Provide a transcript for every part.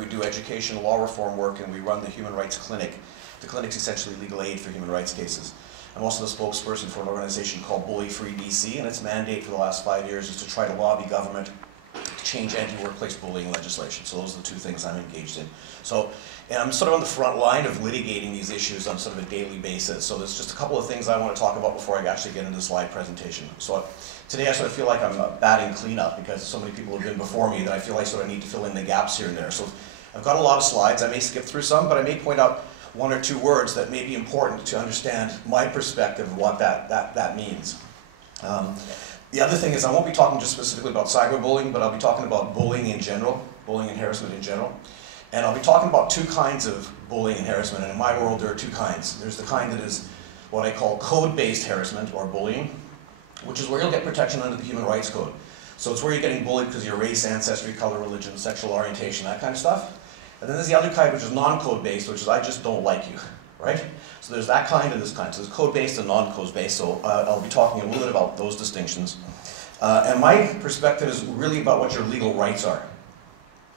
we do education, law reform work, and we run the Human Rights Clinic. The clinic's essentially legal aid for human rights cases. I'm also the spokesperson for an organization called Bully Free BC, and its mandate for the last 5 years is to try to lobby government to change anti-workplace bullying legislation. So those are the two things I'm engaged in. So, and I'm sort of on the front line of litigating these issues on sort of a daily basis. So there's just a couple of things I want to talk about before I actually get into the slide presentation. So today I sort of feel like I'm batting cleanup because so many people have been before me that I feel I sort of need to fill in the gaps here and there. So I've got a lot of slides. I may skip through some, but I may point out one or two words that may be important to understand my perspective of what that means. The other thing is I won't be talking just specifically about cyberbullying, but I'll be talking about bullying in general, bullying and harassment in general. And I'll be talking about two kinds of bullying and harassment, and in my world there are two kinds. There's the kind that is what I call code-based harassment or bullying, which is where you'll get protection under the Human Rights Code. So it's where you're getting bullied because of your race, ancestry, color, religion, sexual orientation, that kind of stuff. And then there's the other kind which is non-code based, which is I just don't like you, right? So there's that kind and this kind. So there's code-based and non-code based, so I'll be talking a little bit about those distinctions. And my perspective is really about what your legal rights are.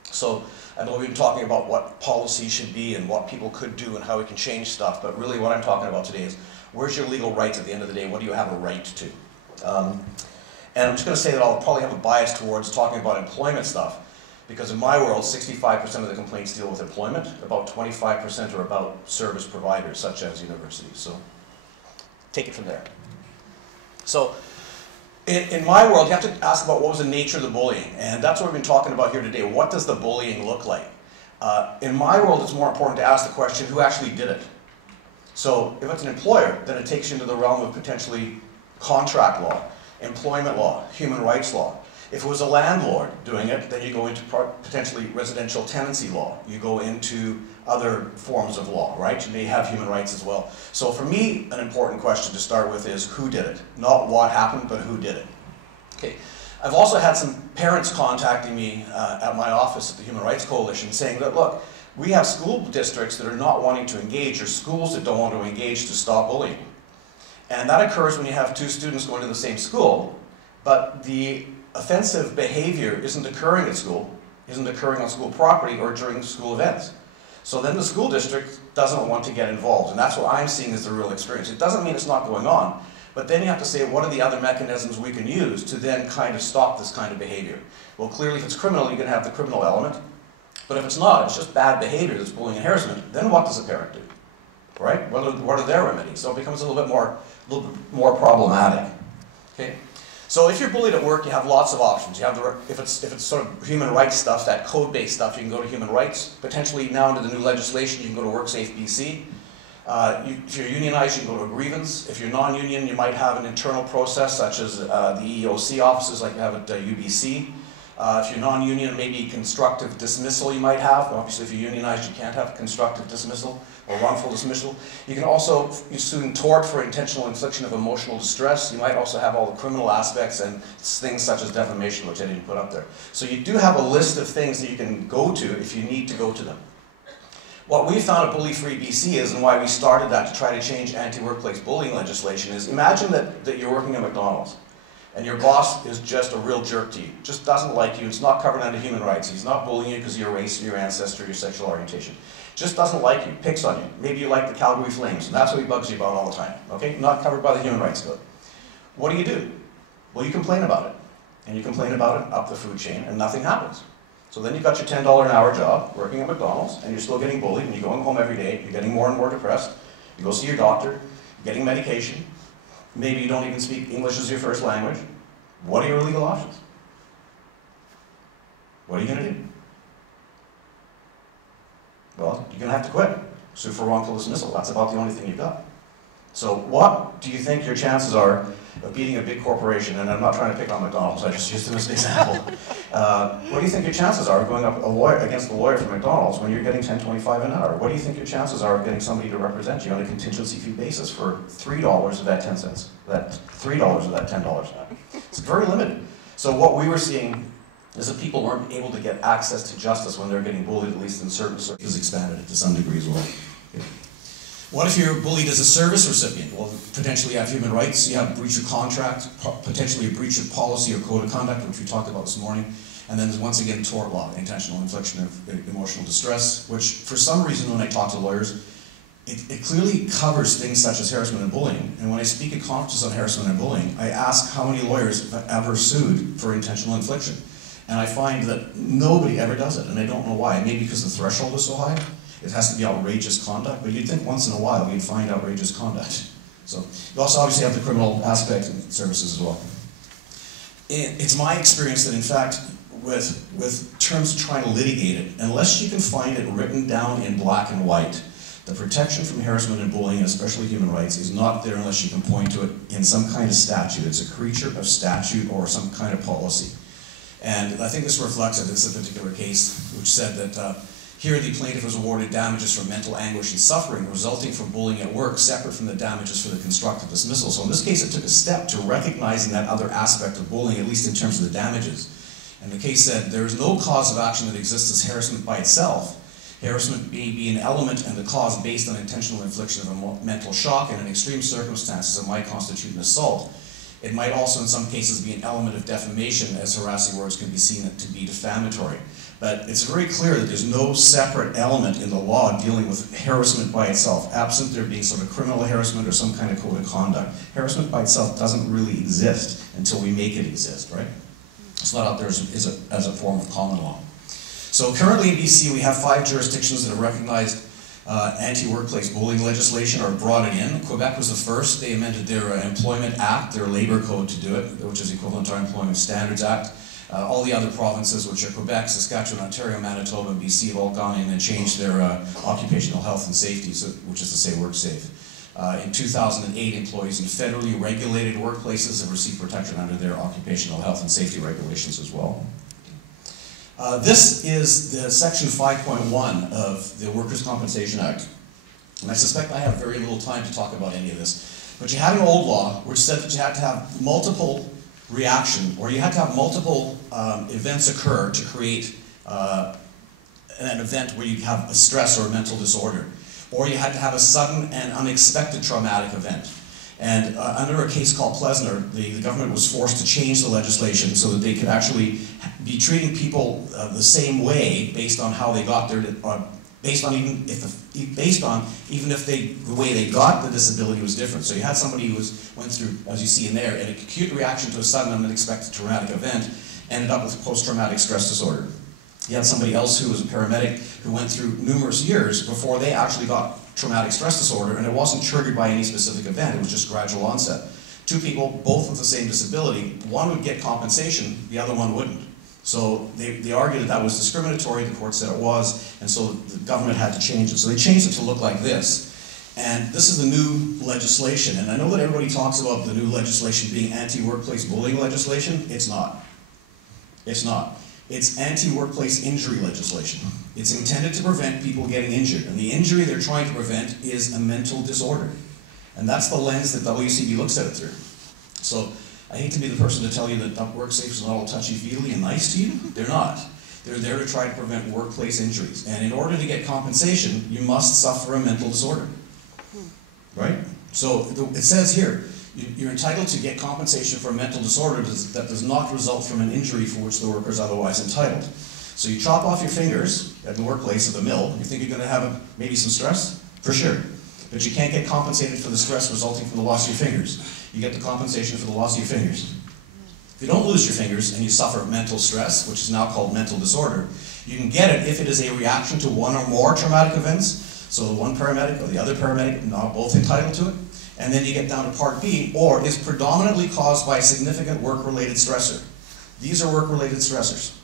So I know we've been talking about what policy should be and what people could do and how we can change stuff, but really what I'm talking about today is where's your legal rights at the end of the day? What do you have a right to? And I'm just going to say that I'll probably have a bias towards talking about employment stuff, because in my world, 65% of the complaints deal with employment, about 25% are about service providers, such as universities. So take it from there. So in my world, you have to ask about what was the nature of the bullying, and that's what we've been talking about here today. What does the bullying look like? In my world, it's more important to ask the question, who actually did it? So if it's an employer, then it takes you into the realm of potentially contract law, employment law, human rights law. If it was a landlord doing it, then you go into potentially residential tenancy law. You go into other forms of law, right? You may have human rights as well. So for me, an important question to start with is who did it? Not what happened, but who did it. Okay. I've also had some parents contacting me at my office at the Human Rights Coalition saying that, look, we have school districts that are not wanting to engage, or schools that don't want to engage to stop bullying. And that occurs when you have two students going to the same school, but the offensive behavior isn't occurring at school, isn't occurring on school property or during school events. So then the school district doesn't want to get involved, and that's what I'm seeing as the real experience. It doesn't mean it's not going on, but then you have to say, what are the other mechanisms we can use to then kind of stop this kind of behavior? Well, clearly if it's criminal, you can have the criminal element, but if it's not, it's just bad behavior that's bullying and harassment, then what does a parent do? Right? What are their remedies? So it becomes a little bit more problematic. Okay? So if you're bullied at work, you have lots of options. You have if it's sort of human rights stuff, that code-based stuff, you can go to human rights. Potentially now into the new legislation, you can go to WorkSafe BC. If you're unionized, you can go to a grievance. If you're non-union, you might have an internal process, such as the EEOC offices, like you have at UBC. If you're non-union, maybe constructive dismissal you might have. Obviously, if you're unionized, you can't have constructive dismissal or wrongful dismissal. You can also sue in tort for intentional infliction of emotional distress. You might also have all the criminal aspects and things such as defamation, which I didn't put up there. So you do have a list of things that you can go to if you need to go to them. What we found at Bully Free BC is, and why we started that to try to change anti-workplace bullying legislation, is imagine that you're working at McDonald's and your boss is just a real jerk to you, just doesn't like you, it's not covered under human rights, he's not bullying you because of your race or your ancestry or your sexual orientation. Just doesn't like you, picks on you. Maybe you like the Calgary Flames, and that's what he bugs you about all the time. Okay? Not covered by the Human Rights Code. What do? Well, you complain about it. And you complain about it up the food chain, and nothing happens. So then you've got your $10 an hour job, working at McDonald's, and you're still getting bullied, and you're going home every day, you're getting more and more depressed, you go see your doctor, you're getting medication, maybe you don't even speak English as your first language. What are your legal options? What are you going to do? Well, you're going to have to quit. Sue for wrongful dismissal. That's about the only thing you've got. So what do you think your chances are of beating a big corporation? And I'm not trying to pick on McDonald's, I just used them as an example. What do you think your chances are of going up against a lawyer from McDonald's when you're getting $10.25 an hour? What do you think your chances are of getting somebody to represent you on a contingency fee basis for $3 of that 10 cents? That $3 of that $10 an hour. It's very limited. So what we were seeing is that people weren't able to get access to justice when they're getting bullied, at least in certain circles. Expanded it to some degree as well. Okay. What if you're bullied as a service recipient? Well, potentially you have human rights, you have breach of contract, potentially a breach of policy or code of conduct, which we talked about this morning. And then there's once again tort law, intentional infliction of emotional distress, which for some reason when I talk to lawyers, it clearly covers things such as harassment and bullying. And when I speak at conferences on harassment and bullying, I ask how many lawyers have ever sued for intentional infliction. And I find that nobody ever does it, and I don't know why. Maybe because the threshold is so high. It has to be outrageous conduct, but you'd think once in a while you'd find outrageous conduct. So you also obviously have the criminal aspect of services as well. It's my experience that in fact, with terms of trying to litigate it, unless you can find it written down in black and white, the protection from harassment and bullying, especially human rights, is not there unless you can point to it in some kind of statute. It's a creature of statute or some kind of policy. And I think this reflects it. It's a particular case which said that here the plaintiff was awarded damages for mental anguish and suffering resulting from bullying at work, separate from the damages for the constructive dismissal. So in this case, it took a step to recognizing that other aspect of bullying, at least in terms of the damages. And the case said there is no cause of action that exists as harassment by itself. Harassment may be an element and the cause based on intentional infliction of a mental shock, and in extreme circumstances it might constitute an assault. It might also in some cases be an element of defamation, as harassing words can be seen to be defamatory. But it's very clear that there's no separate element in the law dealing with harassment by itself, absent there being sort of criminal harassment or some kind of code of conduct. Harassment by itself doesn't really exist until we make it exist, right? It's not out there as a form of common law. So currently in BC we have 5 jurisdictions that have recognized anti-workplace bullying legislation or brought it in. Quebec was the first. They amended their Employment Act, their labor code to do it, which is equivalent to our Employment Standards Act. All the other provinces, which are Quebec, Saskatchewan, Ontario, Manitoba, and BC, have all gone in and changed their occupational health and safety, which is to say WorkSafe. In 2008, employees in federally regulated workplaces have received protection under their occupational health and safety regulations as well. This is the Section 5.1 of the Workers' Compensation Act. And I suspect I have very little time to talk about any of this. But you had an old law which said that you had to have multiple reaction, or you had to have multiple events occur to create an event where you have a stress or a mental disorder. Or you had to have a sudden and unexpected traumatic event. And under a case called Plesner, the government was forced to change the legislation so that they could actually be treating people the same way based on how they got there, based on even if the way they got the disability was different. So you had somebody who went through, as you see in there, an acute reaction to a sudden and unexpected traumatic event, ended up with post-traumatic stress disorder. You had somebody else who was a paramedic who went through numerous years before they actually got traumatic stress disorder, and it wasn't triggered by any specific event, it was just gradual onset. 2 people, both with the same disability, one would get compensation, the other one wouldn't. So they argued that was discriminatory, the court said it was, and so the government had to change it. So they changed it to look like this. And this is the new legislation, and I know that everybody talks about the new legislation being anti-workplace bullying legislation. It's not. It's not. It's anti-workplace injury legislation. It's intended to prevent people getting injured, and the injury they're trying to prevent is a mental disorder. And that's the lens that WCB looks at it through. So I hate to be the person to tell you that WorkSafe is not all touchy-feely and nice to you. They're not. They're there to try to prevent workplace injuries. And in order to get compensation, you must suffer a mental disorder. Right? So it says here, you're entitled to get compensation for a mental disorder that does not result from an injury for which the worker is otherwise entitled. So you chop off your fingers at the workplace at the mill, you think you're going to have maybe some stress? For sure. But you can't get compensated for the stress resulting from the loss of your fingers. You get the compensation for the loss of your fingers. If you don't lose your fingers and you suffer mental stress, which is now called mental disorder, you can get it if it is a reaction to one or more traumatic events. So the one paramedic or the other paramedic are now both entitled to it. And then you get down to Part B, or is predominantly caused by a significant work-related stressor. These are work-related stressors.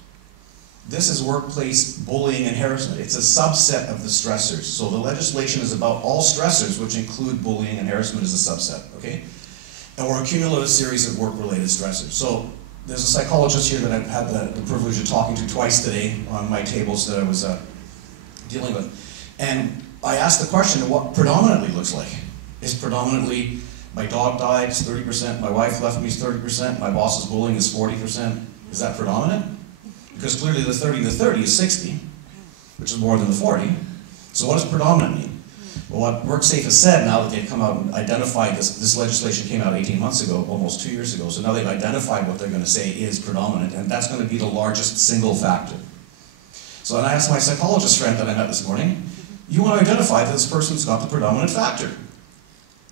This is workplace bullying and harassment. It's a subset of the stressors. So the legislation is about all stressors, which include bullying and harassment as a subset, okay? Or a cumulative series of work-related stressors. So there's a psychologist here that I've had the privilege of talking to twice today on my tables that I was dealing with. And I asked the question of what predominantly looks like. Is predominantly, my dog died, it's 30%, my wife left me, is 30%, my boss's bullying is 40%. Is that predominant? Because clearly the 30 to 30 is 60, which is more than the 40. So what does predominant mean? But what WorkSafe has said now that they've come out and identified this legislation came out 18 months ago, almost 2 years ago, so now they've identified what they're going to say is predominant, and that's going to be the largest single factor. So then I asked my psychologist friend that I met this morning, you want to identify that this person's got the predominant factor.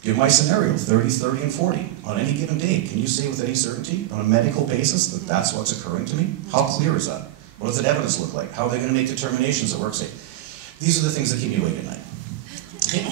Give my scenario, 30, 30, and 40 on any given day. Can you say with any certainty, on a medical basis, that that's what's occurring to me? How clear is that? What does that evidence look like? How are they going to make determinations at WorkSafe? These are the things that keep me awake at night. Okay?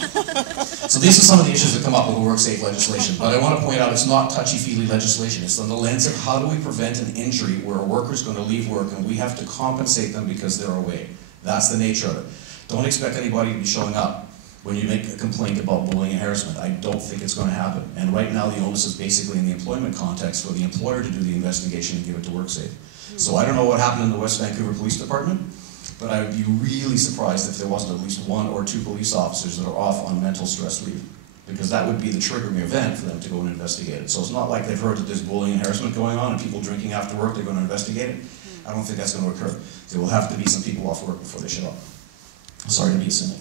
So these are some of the issues that come up with the WorkSafe legislation. But I want to point out it's not touchy-feely legislation. It's on the lens of how do we prevent an injury where a worker's going to leave work and we have to compensate them because they're away. That's the nature of it. Don't expect anybody to be showing up when you make a complaint about bullying and harassment. I don't think it's going to happen. And right now the onus is basically in the employment context for the employer to do the investigation and give it to WorkSafe. So I don't know what happened in the West Vancouver Police Department, but I would be really surprised if there wasn't at least 1 or 2 police officers that are off on mental stress leave, because that would be the triggering event for them to go and investigate it. So it's not like they've heard that there's bullying and harassment going on and people drinking after work, they're going to investigate it. I don't think that's going to occur. There will have to be some people off work before they show up. Sorry to be a cynic.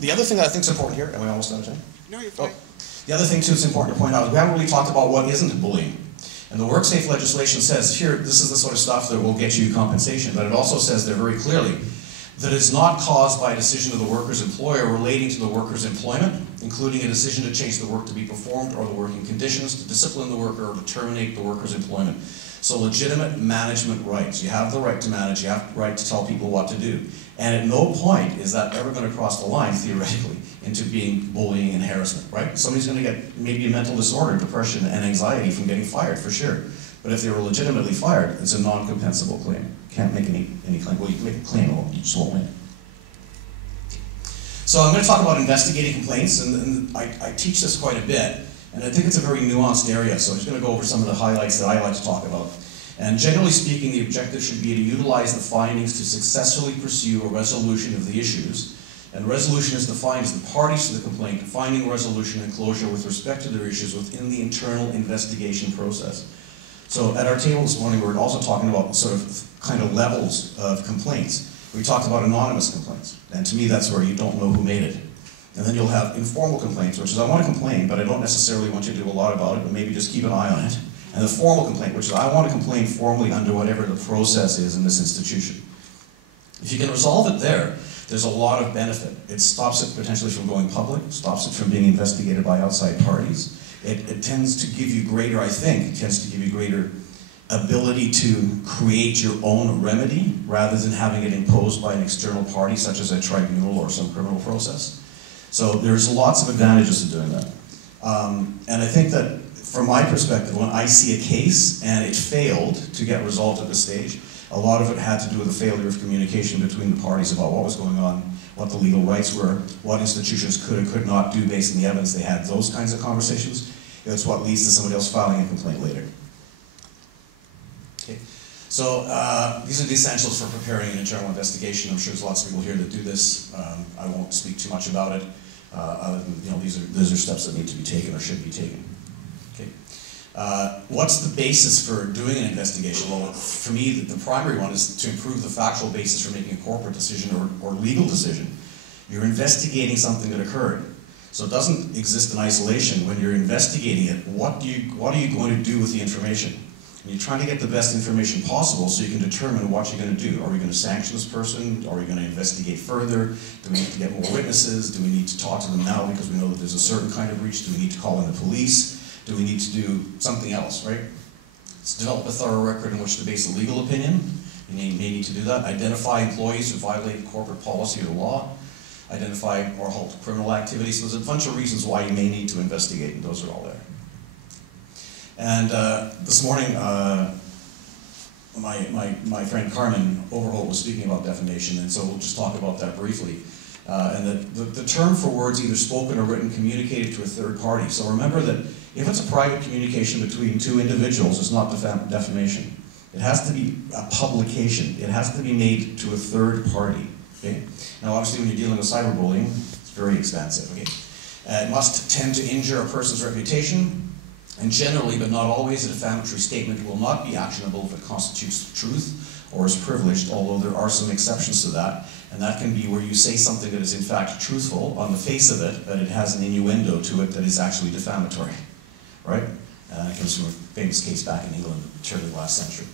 The other thing that I think is important here, am I almost out of time? No, you're fine. The other thing too that's important to point out is we haven't really talked about what isn't bullying. And the WorkSafe legislation says, here, this is the sort of stuff that will get you compensation, but it also says there very clearly that it's not caused by a decision of the worker's employer relating to the worker's employment, including a decision to change the work to be performed or the working conditions, to discipline the worker, or to terminate the worker's employment. So legitimate management rights. You have the right to manage, you have the right to tell people what to do. And at no point is that ever going to cross the line, theoretically, into being bullying and harassment, right? Somebody's going to get maybe a mental disorder, depression, and anxiety from getting fired, for sure. But if they were legitimately fired, it's a non-compensable claim. Can't make any claim. Well, you can make a claim, you just won't win. So I'm going to talk about investigating complaints, and I teach this quite a bit, and I think it's a very nuanced area, so I'm just going to go over some of the highlights that I like to talk about. And generally speaking, the objective should be to utilize the findings to successfully pursue a resolution of the issues. And resolution is defined as the parties to the complaint finding resolution and closure with respect to their issues within the internal investigation process. So at our table this morning, we're also talking about sort of kind of levels of complaints. We talked about anonymous complaints, and to me that's where you don't know who made it. And then you'll have informal complaints, which is I want to complain, but I don't necessarily want you to do a lot about it, but maybe just keep an eye on it. And the formal complaint, which is I want to complain formally under whatever the process is in this institution. If you can resolve it there, there's a lot of benefit. It stops it potentially from going public, stops it from being investigated by outside parties. It tends to give you greater, I think, it tends to give you greater ability to create your own remedy rather than having it imposed by an external party such as a tribunal or some criminal process. So there's lots of advantages to doing that. And I think that from my perspective, when I see a case and it failed to get resolved at this stage, a lot of it had to do with the failure of communication between the parties about what was going on, what the legal rights were, what institutions could and could not do based on the evidence they had. Those kinds of conversations, that's what leads to somebody else filing a complaint later. Okay. So these are the essentials for preparing an internal investigation. I'm sure there's lots of people here that do this. I won't speak too much about it. Other than, these are steps that need to be taken or should be taken. Okay. What's the basis for doing an investigation? Well, for me, the primary one is to improve the factual basis for making a corporate decision or legal decision. You're investigating something that occurred. So it doesn't exist in isolation. When you're investigating it, what are you going to do with the information? And you're trying to get the best information possible so you can determine what you're going to do. Are we going to sanction this person? Are we going to investigate further? Do we need to get more witnesses? Do we need to talk to them now because we know that there's a certain kind of breach? Do we need to call in the police? Do we need to do something else, right? Let's develop a thorough record in which to base a legal opinion. You may need to do that. Identify employees who violate corporate policy or law. Identify or halt criminal activity. So there's a bunch of reasons why you may need to investigate, and those are all there. And this morning, my friend Carmen Overholt was speaking about defamation, and so we'll just talk about that briefly. And the term for words either spoken or written communicated to a third party. So remember that if it's a private communication between two individuals, it's not defamation. It has to be a publication. It has to be made to a third party. Okay? Now obviously when you're dealing with cyberbullying, it's very expansive. Okay? It must tend to injure a person's reputation, and generally, but not always, a defamatory statement will not be actionable if it constitutes truth or is privileged, although there are some exceptions to that. And that can be where you say something that is in fact truthful on the face of it, but it has an innuendo to it that is actually defamatory, right? It comes from a famous case back in England, turn of the last century.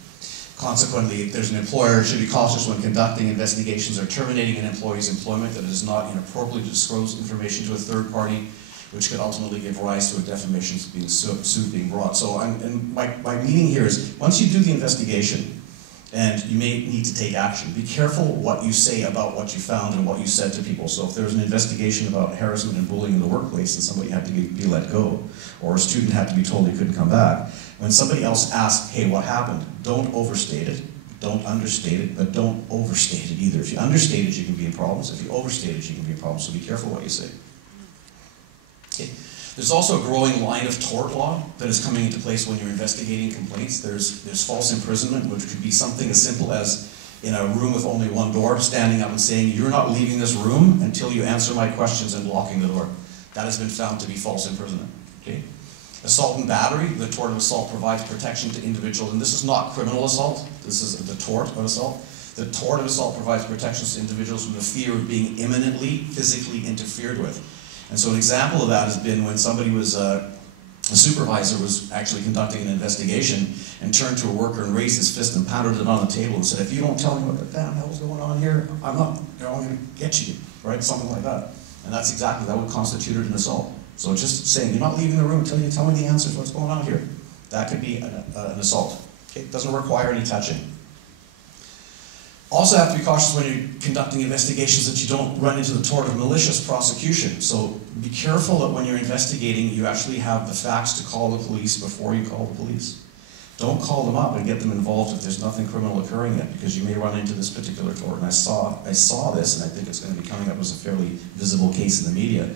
Consequently, if there's an employer who should be cautious when conducting investigations or terminating an employee's employment that it is not inappropriate to disclose information to a third party, which could ultimately give rise to a defamation suit being brought. So, my meaning here is, once you do the investigation, and you may need to take action, be careful what you say about what you found and what you said to people. So if there's an investigation about harassment and bullying in the workplace and somebody had to be let go, or a student had to be told he couldn't come back, when somebody else asks, hey, what happened? Don't overstate it, don't understate it, but don't overstate it either. If you understate it, you can be in problems. If you overstate it, you can be in problems. So be careful what you say. Okay. There's also a growing line of tort law that is coming into place when you're investigating complaints. There's false imprisonment, which could be something as simple as in a room with only one door, standing up and saying, you're not leaving this room until you answer my questions, and blocking the door. That has been found to be false imprisonment. Okay? Assault and battery, the tort of assault provides protection to individuals, and this is not criminal assault, this is the tort of assault. The tort of assault provides protections to individuals from the fear of being imminently physically interfered with. And so an example of that has been when somebody was, a supervisor was actually conducting an investigation and turned to a worker and raised his fist and pounded it on the table and said, if you don't tell me what the damn hell is going on here, I'm going to get you, right? Something like that. And that's exactly, that would constitute an assault. So just saying, you're not leaving the room until you tell me the answers, what's going on here. That could be an assault. Okay? It doesn't require any touching. Also have to be cautious when you're conducting investigations that you don't run into the tort of malicious prosecution. So be careful that when you're investigating, you actually have the facts to call the police before you call the police. Don't call them up and get them involved if there's nothing criminal occurring yet, because you may run into this particular tort. And I saw this, and I think it's going to be coming up as a fairly visible case in the media,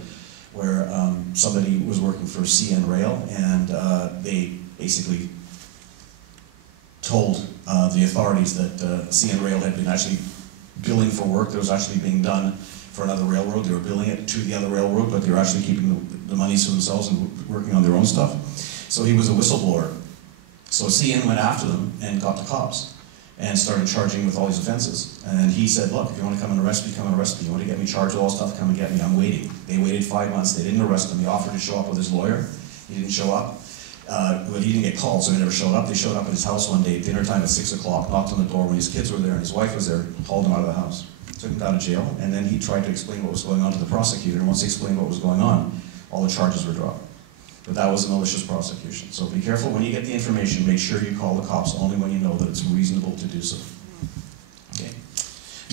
where somebody was working for CN Rail, and they basically told the authorities that CN Rail had been actually billing for work that was actually being done for another railroad. They were billing it to the other railroad, but they were actually keeping the monies for themselves and working on their own stuff. So he was a whistleblower. So CN went after them and got the cops and started charging with all these offenses. And he said, look, if you want to come and arrest me, come and arrest me. You want to get me charged with all stuff, come and get me. I'm waiting. They waited 5 months. They didn't arrest him. He offered to show up with his lawyer. He didn't show up. But he didn't get called, so he never showed up. They showed up at his house one day, dinner time at 6 o'clock, knocked on the door when his kids were there and his wife was there, hauled him out of the house, took him down to jail, and then he tried to explain what was going on to the prosecutor, and once he explained what was going on, all the charges were dropped. But that was a malicious prosecution. So be careful when you get the information, make sure you call the cops only when you know that it's reasonable to do so. Okay.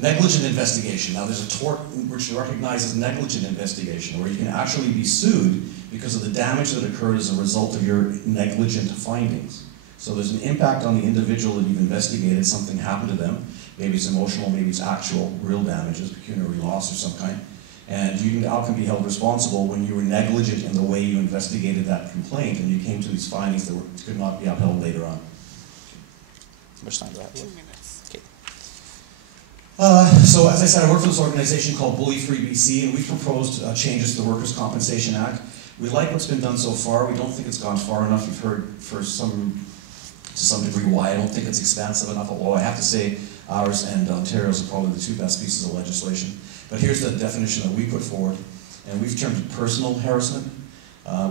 Negligent investigation. Now there's a tort which recognizes negligent investigation, where you can actually be sued because of the damage that occurred as a result of your negligent findings. So there's an impact on the individual that you've investigated, something happened to them, maybe it's emotional, maybe it's actual, real damages, pecuniary loss of some kind, and you now can be held responsible when you were negligent in the way you investigated that complaint and you came to these findings that could not be upheld later on. How much time do I have? 2 minutes. Okay. So as I said, I work for this organization called Bully Free BC, and we've proposed changes to the Workers' Compensation Act. We like what's been done so far. We don't think it's gone far enough. You've heard to some degree why. I don't think it's expansive enough, although I have to say ours and Ontario's are probably the two best pieces of legislation. But here's the definition that we put forward, and we've termed it personal harassment.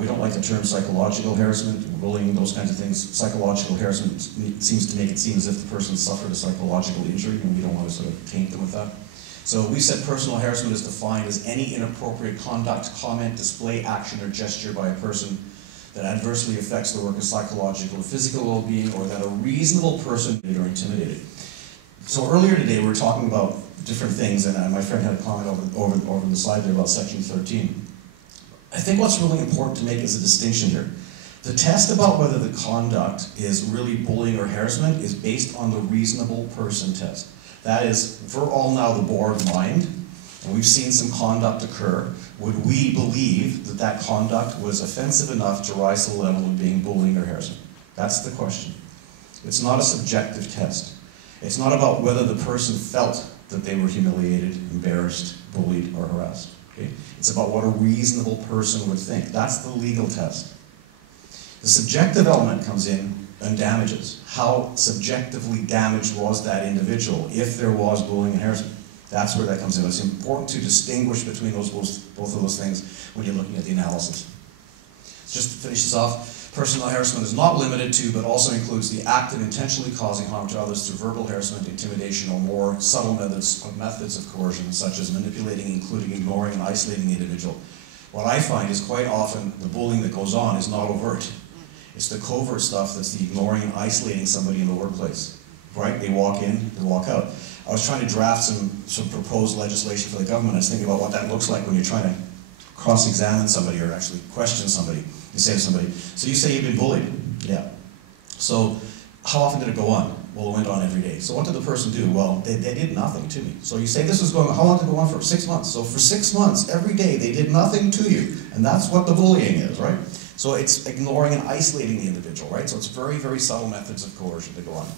We don't like the term psychological harassment, bullying, those kinds of things. Psychological harassment seems to make it seem as if the person suffered a psychological injury, and we don't want to sort of taint them with that. So we said personal harassment is defined as any inappropriate conduct, comment, display, action, or gesture by a person that adversely affects the worker's psychological or physical well-being, or that a reasonable person is intimidated. So earlier today we were talking about different things, and my friend had a comment over the slide there about section 13. I think what's really important to make is a distinction here. The test about whether the conduct is really bullying or harassment is based on the reasonable person test. That is, if we're all now the bored mind, and we've seen some conduct occur, would we believe that that conduct was offensive enough to rise to the level of being bullying or harassment? That's the question. It's not a subjective test. It's not about whether the person felt that they were humiliated, embarrassed, bullied, or harassed. Okay? It's about what a reasonable person would think. That's the legal test. The subjective element comes in and damages. How subjectively damaged was that individual if there was bullying and harassment? That's where that comes in. It's important to distinguish between both of those things when you're looking at the analysis. Just to finish this off, personal harassment is not limited to, but also includes the act of intentionally causing harm to others through verbal harassment, intimidation, or more subtle methods of coercion, such as manipulating, including ignoring and isolating the individual. What I find is quite often the bullying that goes on is not overt. It's the covert stuff that's the ignoring and isolating somebody in the workplace. Right? They walk in, they walk out. I was trying to draft some proposed legislation for the government. I was thinking about what that looks like when you're trying to cross-examine somebody or actually question somebody. You say to somebody, so you say you've been bullied? Yeah. So how often did it go on? Well, it went on every day. So what did the person do? Well, they did nothing to me. So you say this was going on, how long did it go on for? 6 months. So for 6 months, every day, they did nothing to you. And that's what the bullying is, right? So it's ignoring and isolating the individual, right? So it's very, very subtle methods of coercion that go on.